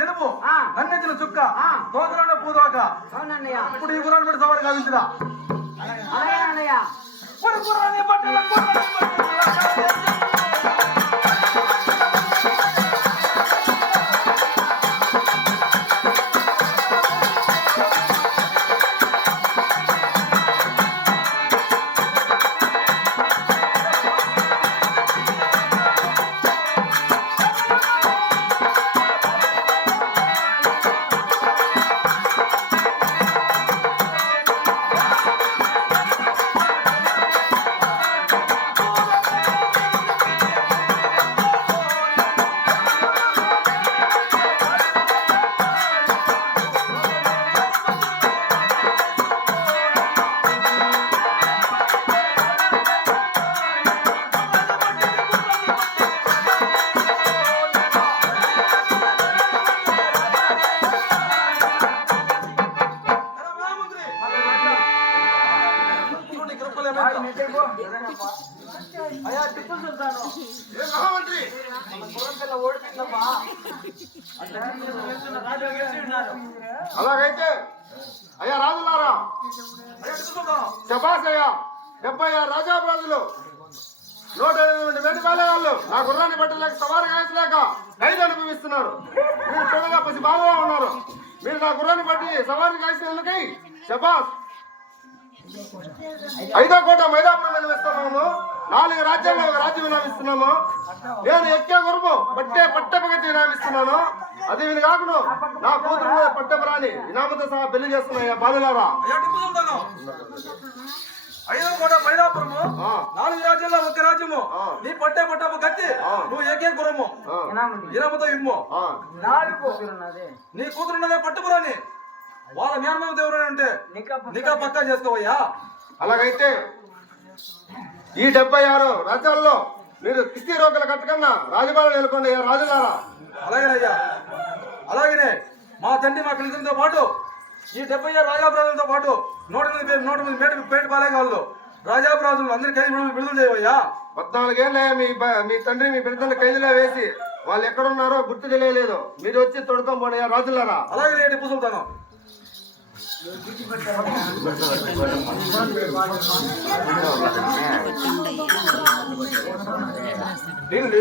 తెలుపు అన్నించిన చుక్క తోకలో పూదోక ఇప్పుడు ఈ గుర్రాన్ని పెట్టి సవారి కావించరా అలాగైతే అయ్యా రాజులారా శబాసయ్య 76 రాజాబ్రాజులు 108 వేటగాళ్ళ వాళ్ళు నా గుర్రాన్ని పట్టలేక సవారి కాయలేక ఖైదు అనుభవిస్తున్నారు. మీరు చూడగా పసి బాగా ఉన్నారు. మీరు నా గుర్రాన్ని పట్టి సవారి కాసినందుకై శబాస్. 5వ కోట మైదాపురం నిర్మిస్తున్నాము. 4 రాజ్యాల్లో ఒక రాజ్యం వినామిస్తున్నాము. నేను ఎక్కే గురుపు పట్టపగతి వినామిస్తున్నాను. అది విని కాకును నా కూతురు పట్టపురాని వినామతో సహా పెళ్లి చేస్తున్నాయా బాలులారా. 5వ కోట మైదాపురము 4 రాజ్యాల్లో ఒక రాజ్యము. నీ పట్టపు కత్తి నువ్వు ఎక్కే గుర్రము వినామతో ఇమ్ము. 4 నీ కూతురున్నదే పట్టుపురాని వాళ్ళ మేనమామ దేవుడు అంటే నికా పక్కా చేసుకోవయ్యా. అలాగైతే ఈ 76 రాజ్యాల్లో మీరు కిస్తీ రోగుల కట్టకన్నా రాజభారం నెలకొండి రాజులారా. అలాగేనయ్యా. అలాగనే మా తండ్రి మా పిల్లలతో పాటు ఈ 76 రాజాపురాజులతో పాటు 108 పేట పాలేగాళ్ళు రాజాపురాజులు అందరి ఖైదు విడుదల చేయవయ్యా. 14 ఏళ్ళ మీ తండ్రి మీ పిల్లల ఖైదులో వేసి వాళ్ళు ఎక్కడున్నారో గుర్తు తెలియలేదు. మీరు వచ్చి తొడుకొని పోయా రాజులారా. అలాగే టిప్పు సుల్తాను ఢిల్లీ